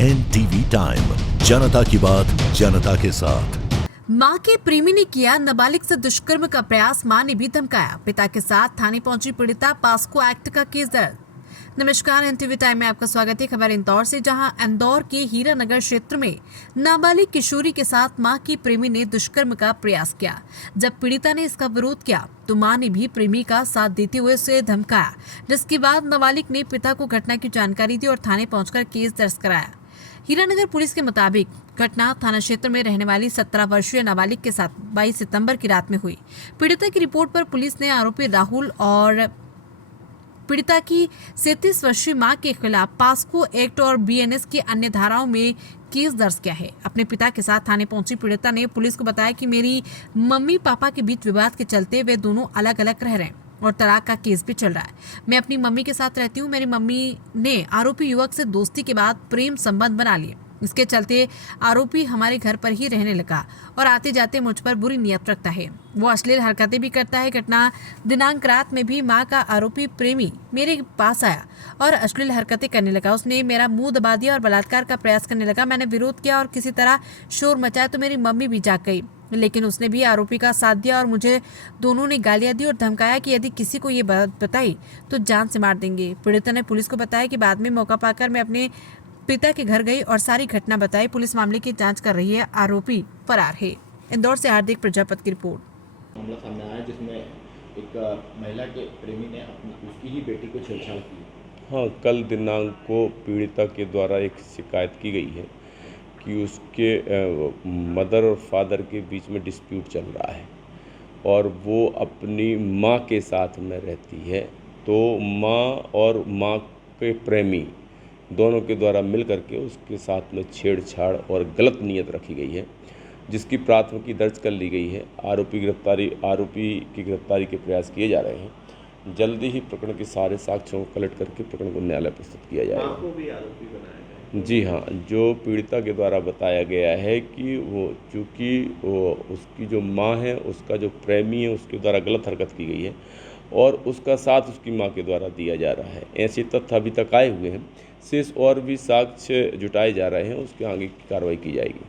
NTV time, जनता की बात जनता के साथ। मां के प्रेमी ने किया नाबालिग से दुष्कर्म का प्रयास, मां ने भी धमकाया। पिता के साथ थाने पहुंची पीड़िता, पास्को एक्ट का केस दर्ज। नमस्कार, एनटीवी टाइम में आपका स्वागत है। खबर इंदौर से, जहां इंदौर के हीरानगर क्षेत्र में नाबालिग किशोरी के साथ मां की प्रेमी ने दुष्कर्म का प्रयास किया। जब पीड़िता ने इसका विरोध किया तो मां ने भी प्रेमी का साथ देते हुए उसे धमकाया, जिसके बाद नाबालिग ने पिता को घटना की जानकारी दी और थाने पहुंचकर केस दर्ज कराया। हीरानगर पुलिस के मुताबिक घटना थाना क्षेत्र में रहने वाली 17 वर्षीय नाबालिग के साथ 22 सितंबर की रात में हुई। पीड़िता की रिपोर्ट पर पुलिस ने आरोपी राहुल और पीड़िता की 37 वर्षीय मां के खिलाफ पास्को एक्ट और बीएनएस की अन्य धाराओं में केस दर्ज किया है। अपने पिता के साथ थाने पहुंची पीड़िता ने पुलिस को बताया कि मेरी मम्मी पापा के बीच विवाद के चलते वे दोनों अलग अलग रह रहे हैं और तलाक का केस भी चल रहा है। मैं अपनी मम्मी के साथ रहती हूँ। मेरी मम्मी ने आरोपी युवक से दोस्ती के बाद प्रेम संबंध बना लिए। इसके चलते आरोपी हमारे घर पर ही रहने लगा और आते जाते मुझ पर बुरी नियत रखता है। वो अश्लील हरकतें भी करता है। घटना दिनांक रात में भी मां का आरोपी प्रेमी मेरे पास आया और अश्लील हरकतें करने लगा। उसने मेरा मुंह दबा दिया और बलात्कार का प्रयास करने लगा। मैंने विरोध किया और किसी तरह शोर मचाया तो मेरी मम्मी भी जाग गई, लेकिन उसने भी आरोपी का साथ दिया और मुझे दोनों ने गालियां दी और धमकाया कि यदि किसी को ये बात बताई तो जान से मार देंगे। पीड़िता ने पुलिस को बताया कि बाद में मौका पाकर मैं अपने पिता के घर गई और सारी घटना बताई। पुलिस मामले की जांच कर रही है। आरोपी फरार है। इंदौर से हार्दिक प्रजापति की रिपोर्ट। मामला सामने आया जिसमें एक महिला के प्रेमी ने उसकी ही बेटी को छेड़छाड़ की। हाँ, कल दिनांक को पीड़िता के द्वारा एक शिकायत की गई है कि उसके मदर और फादर के बीच में डिस्प्यूट चल रहा है और वो अपनी माँ के साथ में रहती है। तो माँ और माँ के प्रेमी दोनों के द्वारा मिल करके उसके साथ में छेड़छाड़ और गलत नीयत रखी गई है, जिसकी प्राथमिकी दर्ज कर ली गई है। आरोपी की गिरफ्तारी के प्रयास किए जा रहे हैं। जल्दी ही प्रकरण के सारे साक्ष्यों को कलेक्ट करके प्रकरण को न्यायालय प्रस्तुत किया जाएगा। आपको भी आरोपी बनाया गया है? जी हाँ, जो पीड़िता के द्वारा बताया गया है कि वो चूँकि उसकी जो माँ है, उसका जो प्रेमी है, उसके द्वारा गलत हरकत की गई है और उसका साथ उसकी माँ के द्वारा दिया जा रहा है। ऐसे तथ्य अभी तक आए हुए हैं। शेष और भी साक्ष्य जुटाए जा रहे हैं, उसके आगे की कार्रवाई की जाएगी।